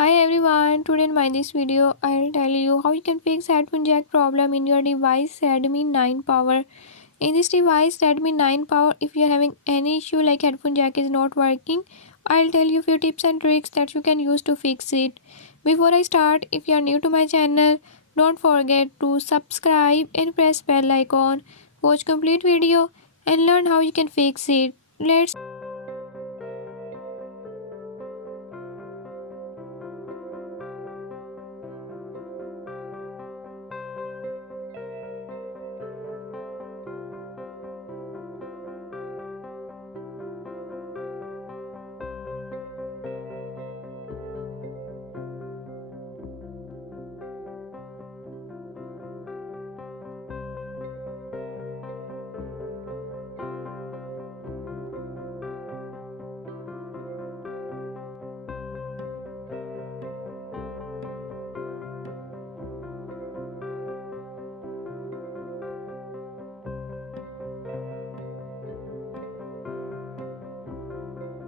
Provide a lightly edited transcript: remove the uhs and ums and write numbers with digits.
Hi everyone, today in this video I'll tell you how you can fix headphone jack problem in your device Redmi 9 Power. In this device Redmi 9 Power, if you're having any issue like headphone jack is not working, I'll tell you few tips and tricks that you can use to fix it. Before I start, if you are new to my channel, don't forget to subscribe and press bell icon. Watch complete video and learn how you can fix it. Let's